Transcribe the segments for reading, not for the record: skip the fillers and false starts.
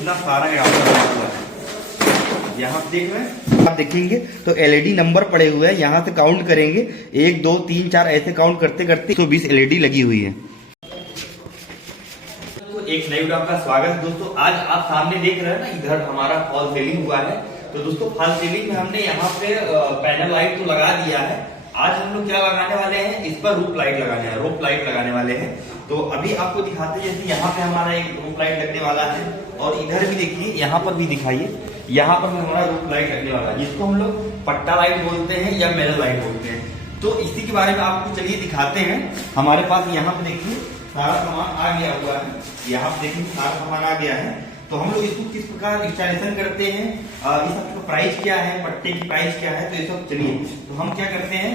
कितना सारा एडाप्टर लगा हुआ है। यहाँ देख रहे हैं, आप देखेंगे तो एलईडी नंबर पड़े हुए हैं। यहाँ से काउंट करेंगे 1 2 3 4 ऐसे काउंट करते करते 120 एलईडी लगी हुई है। तो एक नई वीडियो आपका स्वागत है दोस्तों। आज आप सामने देख रहे हैं ना, इधर हमारा फॉल सीलिंग हुआ है। तो दोस्तों फॉल सीलिंग में हमने यहाँ पे पैनल लाइट तो लगा दिया है। आज हम लोग क्या लगाने वाले हैं, इस पर रूफ लाइट लगाने हैं, रोप लाइट लगाने वाले हैं। तो अभी आपको दिखाते हैं, जैसे यहाँ पे हमारा एक रूफ लाइट लगने वाला है और इधर भी देखिए, यहाँ पर भी दिखाइए, यहाँ पर हमारा रूफ लाइट लगने वाला है, जिसको हम लोग पट्टा लाइट बोलते हैं या मिरर लाइट बोलते हैं। तो इसी के बारे में आपको चलिए दिखाते हैं। हमारे पास यहाँ पे देखिए सारा सामान आ गया हुआ है। यहाँ पे देखिए सारा सामान आ गया है। तो हम लोग इसको किस प्रकार इंस्टॉलेशन करते हैं, इस सब का प्राइस क्या है, पट्टे की प्राइस क्या है, तो ये सब चलिए। तो हम क्या करते हैं,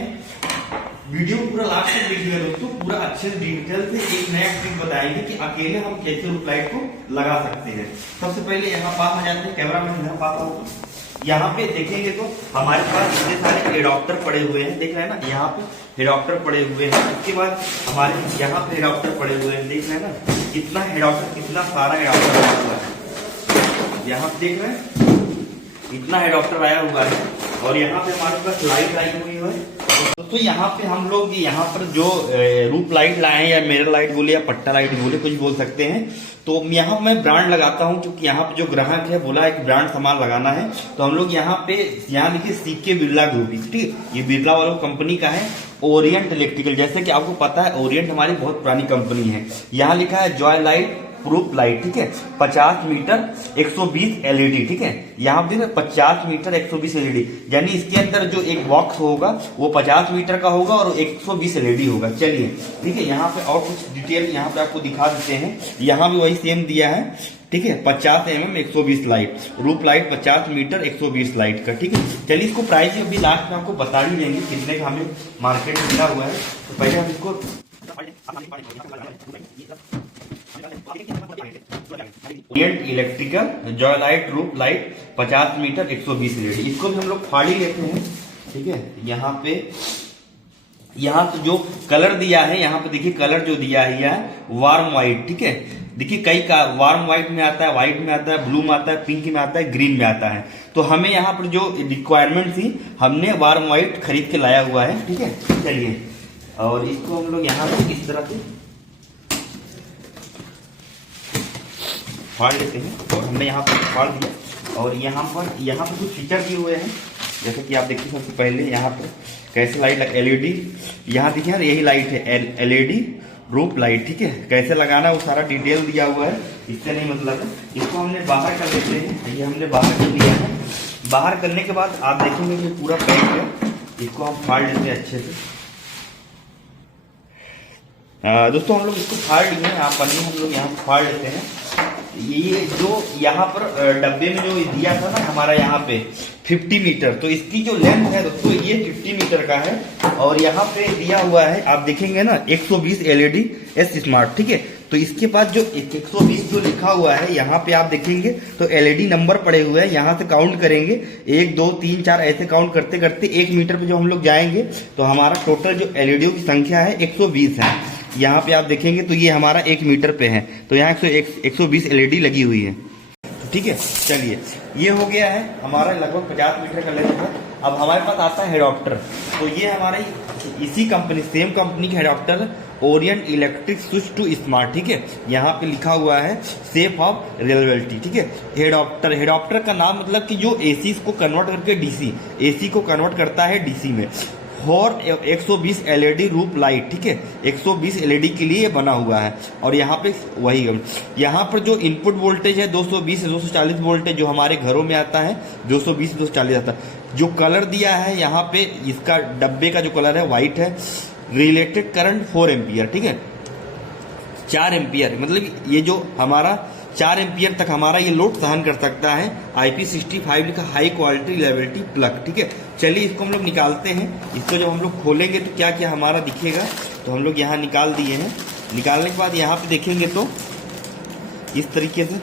वीडियो पूरा लास्ट तक देखिएगा दोस्तों, पूरा अच्छे से डिटेल से एक नया ट्रिक बताएंगे कि अकेले हम कैसे रूफ लाइट को लगा सकते हैं। सबसे पहले यहाँ पास आ जाते हैं, कैमरा मैन यहाँ पास आओ। यहाँ पे देखेंगे तो हमारे पास इतने सारे एडाप्टर पड़े हुए हैं, देख रहे हैं ना, यहाँ पे एडाप्टर पड़े हुए हैं। उसके बाद हमारे यहाँ पे एडाप्टर पड़े हुए हैं, देख रहे हैं ना, कितना एडाप्टर, कितना सारा एडाप्टर आया हुआ है। यहाँ पे देख रहे हैं इतना एडाप्टर आया हुआ है। और यहाँ पे हमारे पास लाइट आई हुई है। तो यहाँ पे हम लोग यहाँ पर जो रूफ लाइट लाए हैं, या मिरर लाइट बोले या पट्टा लाइट बोले, कुछ बोल सकते हैं। तो यहाँ मैं ब्रांड लगाता हूँ, क्योंकि यहाँ पे जो ग्राहक है बोला एक ब्रांड सामान लगाना है। तो हम लोग यहाँ देखिए सीके बिरला ग्रुप, ठीक है, ये बिरला वालों कंपनी का है। ओरिएंट इलेक्ट्रिकल, जैसे कि आपको पता है ओरिएंट हमारी बहुत पुरानी कंपनी है। यहाँ लिखा है जॉय लाइट प्रूफ लाइट, ठीक है, 50 मीटर 120 एलईडी, ठीक है। यहाँ पे 50 मीटर 120 एलईडी, यानी इसके अंदर जो एक बॉक्स होगा वो 50 मीटर का होगा और 120 एलईडी होगा। चलिए ठीक है, यहाँ पे और कुछ डिटेल यहाँ पे आपको दिखा देते हैं। यहाँ भी वही सेम दिया है, ठीक है, 50 mm 120 light, roof light 50 meter 120 light का, ठीक है। चलिए इसको प्राइस अभी लास्ट में आपको बता ही देंगे कितने का हमें मार्केट में मिला हुआ है। तो पहले हम इसको इलेक्ट्रिकल जॉय light roof light 50 meter 120 LED, इसको भी हम लोग फाड़ ही लेते हैं, ठीक है। यहाँ पे जो कलर दिया है, यहाँ पे देखिए कलर जो दिया है यह वार्म व्हाइट, ठीक है। देखिए कई का वार्म व्हाइट में आता है, व्हाइट में आता है, ब्लू में आता है, पिंक में आता है, ग्रीन में आता है। तो हमें यहाँ पर जो रिक्वायरमेंट थी, हमने वार्म व्हाइट खरीद के लाया हुआ है, ठीक है। चलिए, और इसको हम लोग यहाँ पे इस तरह से फाड़ लेते हैं। और हमने यहाँ पर फाड़ दिया। और यहाँ पर कुछ फीचर दिए हुए हैं, जैसे कि आप देखिए सबसे पहले यहाँ पर कैसे लाइट एलईडी, यहाँ देखिए यही लाइट है एलईडी रूफ लाइट, ठीक है। कैसे लगाना वो सारा डिटेल दिया हुआ है, इससे नहीं मतलब है। इसको हमने बाहर कर देते हैं, ये हमने बाहर कर लिया है। बाहर करने के बाद आप देखेंगे कि पूरा पैक है, इसको हम फाड़ लेते हैं अच्छे से। दोस्तों हम लोग इसको फाड़ लिए हैं, पन्नी हम लोग यहाँ फाड़ लेते हैं। ये जो यहाँ पर डब्बे में जो दिया था ना हमारा यहाँ पे 50 मीटर, तो इसकी जो लेंथ है दोस्तों ये 50 मीटर का है। और यहाँ पे दिया हुआ है, आप देखेंगे ना, 120 एलईडी एस स्मार्ट, ठीक है। तो इसके बाद जो 120 जो लिखा हुआ है, यहाँ पे आप देखेंगे तो एलईडी नंबर पड़े हुए हैं। यहाँ से काउंट करेंगे 1 2 3 4 ऐसे काउंट करते करते 1 मीटर पे जो हम लोग जाएंगे तो हमारा टोटल जो एलईडी की संख्या है 120 है। यहाँ पे आप देखेंगे तो ये हमारा 1 मीटर पे है, तो यहाँ 120 एलईडी लगी हुई है, ठीक है। चलिए ये हो गया है हमारा लगभग 50 मीटर का लेंथ है। अब हमारे पास आता है हेडाप्टर। तो ये हमारे इसी कंपनी, सेम कंपनी के हेडाप्टर, Orient Electric switch to smart, ठीक है। यहाँ पे लिखा हुआ है सेफ ऑफ रिलायबिलिटी, ठीक है। हेडाप्टर का नाम मतलब कि जो एसी को कन्वर्ट करके डीसी, एसी को कन्वर्ट करता है डीसी में। और 120 एलईडी रूफ लाइट, ठीक है, 120 एलईडी के लिए बना हुआ है। और यहाँ पे वही, यहाँ पर जो इनपुट वोल्टेज है 220 से 240 वोल्टेज जो हमारे घरों में आता है, 220 से 240 आता है। जो कलर दिया है यहाँ पे, इसका डब्बे का जो कलर है व्हाइट है। रिलेटेड करंट 4 एम्पियर, ठीक है, 4 एम्पियर, मतलब ये जो हमारा 4 एम्पियर तक हमारा ये लोड सहन कर सकता है। IP65 लिखा हाई क्वालिटी रिलायबिलिटी प्लग, ठीक है। चलिए इसको हम लोग निकालते हैं। इसको जब हम लोग खोलेंगे तो क्या क्या हमारा दिखेगा, तो हम लोग यहाँ निकाल दिए हैं। निकालने के बाद यहाँ पे देखेंगे तो इस तरीके से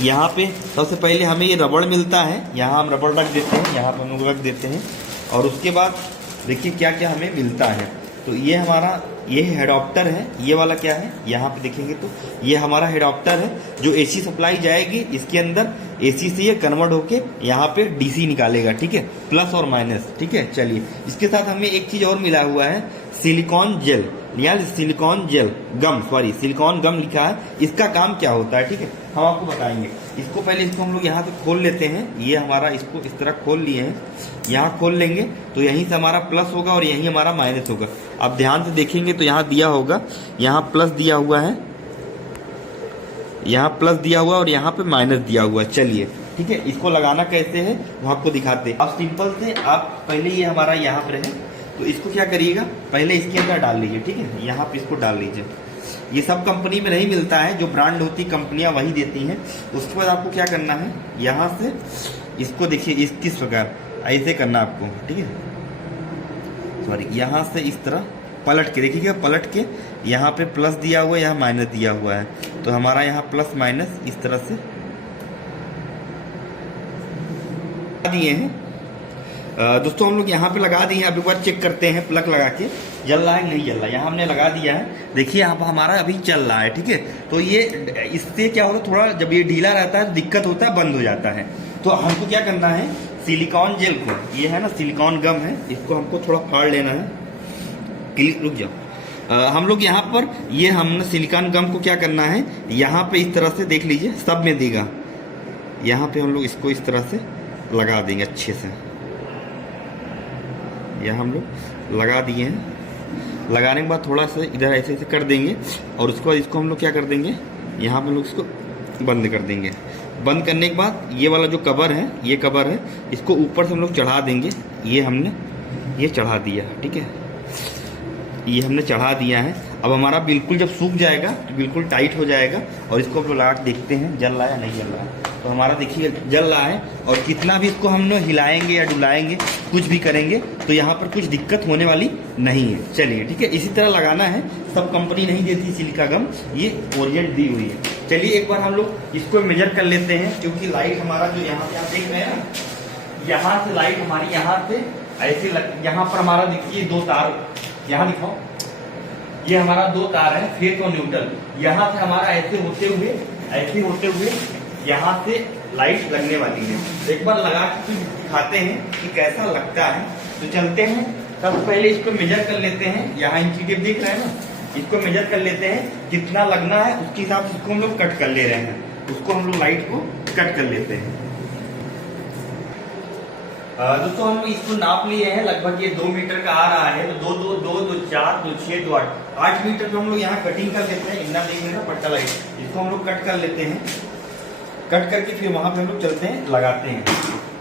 यहाँ पे सबसे पहले हमें ये रबड़ मिलता है, यहाँ हम रबड़ रख देते हैं, यहाँ पर हम लोग रख देते हैं। और उसके बाद देखिए क्या क्या हमें मिलता है। तो ये हमारा ये हेडॉप्टर है, ये वाला क्या है यहाँ पे देखेंगे तो ये हमारा हेडॉप्टर है जो एसी सप्लाई जाएगी इसके अंदर, एसी से ये कन्वर्ट होके यहाँ पे डीसी निकालेगा, ठीक है, प्लस और माइनस, ठीक है। चलिए इसके साथ हमें एक चीज और मिला हुआ है, सिलिकॉन जेल, या सिलिकॉन जेल गम, सॉरी सिलिकॉन गम लिखा है। इसका काम क्या होता है, ठीक है, हम आपको बताएंगे। इसको पहले इसको हम लोग यहाँ से खोल लेते हैं, ये हमारा इसको इस तरह खोल लिए हैं, यहाँ खोल लेंगे तो यहीं से हमारा प्लस होगा और यहीं हमारा माइनस होगा। अब ध्यान से देखेंगे तो यहाँ दिया होगा, यहाँ प्लस दिया हुआ है, यहाँ प्लस दिया हुआ और यहाँ पे माइनस दिया हुआ है। चलिए ठीक है, इसको लगाना कैसे है वो आपको दिखाते हैं। अब सिंपल से आप पहले ये हमारा यहाँ पर है तो इसको क्या करिएगा, पहले इसके अंदर डाल लीजिए, ठीक है, यहाँ पे इसको डाल लीजिए। ये सब कंपनी में नहीं मिलता है, जो ब्रांड होती कंपनियां वही देती हैं। उसके बाद आपको क्या करना है, यहाँ से इसको देखिए इस प्रकार ऐसे करना आपको, ठीक है, सॉरी यहाँ से इस तरह पलट के देखिएगा, पलट के यहाँ पे प्लस दिया हुआ है, यहाँ माइनस दिया हुआ है, तो हमारा यहाँ प्लस माइनस इस तरह से दिए हैं। दोस्तों हम लोग यहाँ पे लगा दिए हैं, अब एक बार चेक करते हैं प्लग लगा के जल रहा है नहीं जल रहा है। यहाँ हमने लगा दिया है, देखिए यहाँ पर हमारा अभी चल रहा है, ठीक है। तो ये इससे क्या होता है, थोड़ा जब ये ढीला रहता है तो दिक्कत होता है, बंद हो जाता है। तो हमको क्या करना है, सिलिकॉन जेल को, ये है ना सिलिकॉन गम है, इसको हमको थोड़ा फाड़ लेना है। रुक जाओ, हम लोग यहाँ पर ये हमने सिलिकॉन गम को क्या करना है, यहाँ पे इस तरह से देख लीजिए सब में देगा, यहाँ पे हम लोग इसको इस तरह से लगा देंगे अच्छे से। यह हम लोग लगा दिए हैं, लगाने के बाद थोड़ा सा इधर ऐसे ऐसे कर देंगे और उसके बाद इसको हम लोग क्या कर देंगे, यहाँ पर लोग इसको बंद कर देंगे। बंद करने के बाद ये वाला जो कवर है, ये कवर है, इसको ऊपर से हम लोग चढ़ा देंगे। ये हमने ये चढ़ा दिया, ठीक है, ये हमने चढ़ा दिया है। अब हमारा बिल्कुल जब सूख जाएगा तो बिल्कुल टाइट हो जाएगा और इसको हम लगा के देखते हैं जल रहा है या नहीं जल रहा है। तो हमारा देखिए जल रहा है, और कितना भी इसको हम लोग हिलाएंगे या डुलाएंगे, कुछ भी करेंगे तो यहाँ पर कुछ दिक्कत होने वाली नहीं है। चलिए ठीक है, इसी तरह लगाना है, सब कंपनी नहीं देती सिलिका गम, ये ओरिजिनल दी हुई है। चलिए एक बार हम लोग इसको मेजर कर लेते हैं, क्योंकि लाइट हमारा जो यहाँ पे आप देख रहे हैं ना, यहाँ से लाइट हमारी यहाँ से ऐसे यहाँ पर हमारा देखिए दो तार, यहाँ दिखाओ, ये हमारा दो तार है फेस और न्यूट्रल, यहाँ से हमारा ऐसे होते हुए यहाँ से लाइट लगने वाली है। एक बार लगा के दिखाते हैं कि कैसा लगता है। तो चलते हैं, सबसे पहले इसको मेजर कर लेते हैं, यहाँ इंची टेप देख रहे हैं ना, इसको मेजर कर लेते हैं कितना लगना है, उसके हिसाब से इसको हम लोग कट कर ले रहे हैं, उसको हम लोग लाइट को कट कर लेते हैं। दोस्तों हम इसको नाप लिए हैं, लगभग ये 2 मीटर का आ रहा है, तो 2 2 2 4 2 6 2 8 मीटर पे हम लोग यहाँ कटिंग कर लेते हैं। इतना देख रहे हैं ना पट्टा लाइट, इसको हम लोग कट कर लेते हैं। कट करके फिर वहां पे हम लोग चलते हैं, लगाते हैं।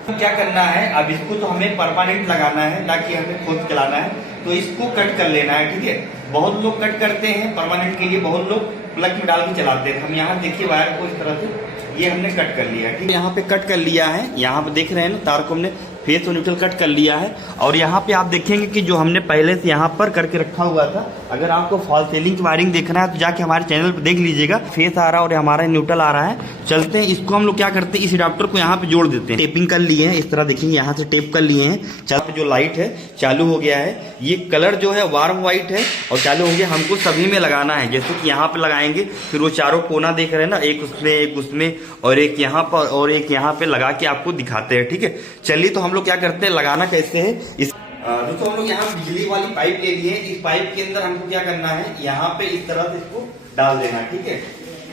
क्या करना है, अब इसको तो हमें परमानेंट लगाना है, ना कि हमें खुद चलाना है, तो इसको कट कर लेना है, ठीक है। बहुत लोग कट करते हैं परमानेंट के लिए, बहुत लोग प्लग में डाल के चलाते हैं। हम यहाँ देखिए वायर को इस तरह से ये हमने कट कर लिया है, ठीक है। यहाँ पे कट कर लिया है, यहाँ पे देख रहे हैं ना तार को हमने फेस और न्यूट्रल कट कर लिया है। और यहाँ पे आप देखेंगे कि जो हमने पहले से यहाँ पर करके रखा हुआ था, अगर आपको फॉल सीलिंग की वायरिंग देखना है तो जाके हमारे चैनल पे देख लीजिएगा, फेस आ रहा है और हमारा न्यूट्रल आ रहा है। चलते हैं, इसको हम लोग क्या करते हैं, इस अडाप्टर को यहाँ पे जोड़ देते हैं। टेपिंग कर लिए हैं, इस तरह देखेंगे यहाँ से टेप कर लिए हैं। चल जो लाइट है चालू हो गया है, ये कलर जो है वार्म व्हाइट है और चालू हो गया। हमको सभी में लगाना है, जैसे कि यहाँ पे लगाएंगे, फिर वो चारों कोना देख रहे हैं ना, एक उसमें एक उसमें और एक यहाँ पर और एक यहाँ पे लगा के आपको दिखाते हैं, ठीक है। चलिए तो हम लोग क्या करते हैं, लगाना कैसे है इस दोस्तों हम लोग यहाँ बिजली वाली पाइप ले लिए। इस पाइप के अंदर हमको क्या करना है, यहाँ पे इस तरह से इसको डाल देना है, ठीक है।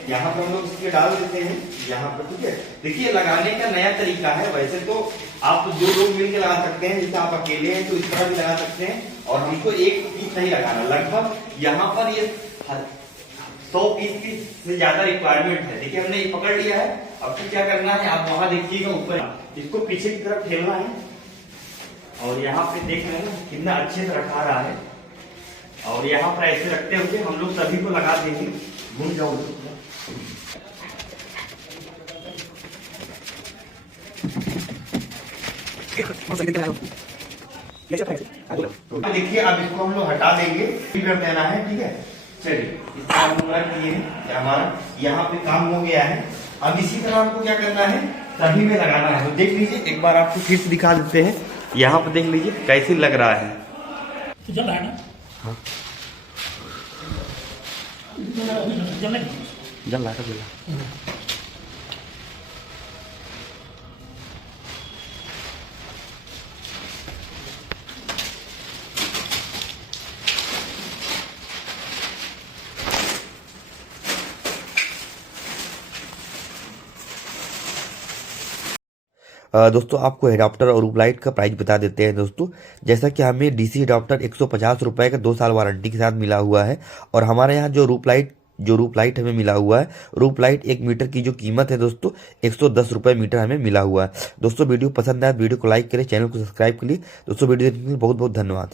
यहाँ पे हम लोग इसके डाल देते हैं यहाँ पर, ठीक है। देखिए लगाने का नया तरीका है, वैसे तो आप 2 लोग मिलकर लगा सकते हैं, जैसे आप अकेले हैं तो इस तरह भी लगा सकते हैं, और हमको एक पीस नहीं लगाना, लगभग यहाँ पर ये 100 पीस की से ज्यादा रिक्वायरमेंट है। देखिए हमने ये पकड़ लिया है, अब तो क्या करना है, आप वहां देखिएगा ऊपर, इसको पीछे की तरफ ठेलना है, और यहाँ पे देख रहे हैं ना कितना अच्छे से रखा रहा है, और यहाँ पर ऐसे रखते हुए हम लोग सभी को लगा देंगे। घूम जाओ, देखिए अब इसको हम लोग हटा देंगे, कर देना है, ठीक है। चलिए इसका हम रख दिए हैं, हमारा यहाँ पे काम हो गया है। अब इसी तरह आपको क्या करना है, सभी में लगाना है। तो देख लीजिए, एक बार आपको फिर से दिखा देते हैं, यहाँ पे देख लीजिए कैसे लग रहा है, तो जल रहा है ना। हाँ जल रहा था दोस्तों आपको एडाप्टर और रूप लाइट का प्राइस बता देते हैं दोस्तों। जैसा कि हमें डीसी एडाप्टर 150 रुपए का 2 साल वारंटी के साथ मिला हुआ है, और हमारे यहाँ जो रूप लाइट हमें मिला हुआ है, रूप लाइट 1 मीटर की जो कीमत है दोस्तों 110 रुपए मीटर हमें मिला हुआ है। दोस्तों वीडियो पसंद आया वीडियो को लाइक करें, चैनल को सब्सक्राइब करिए। दोस्तों वीडियो देखने के लिए बहुत बहुत धन्यवाद।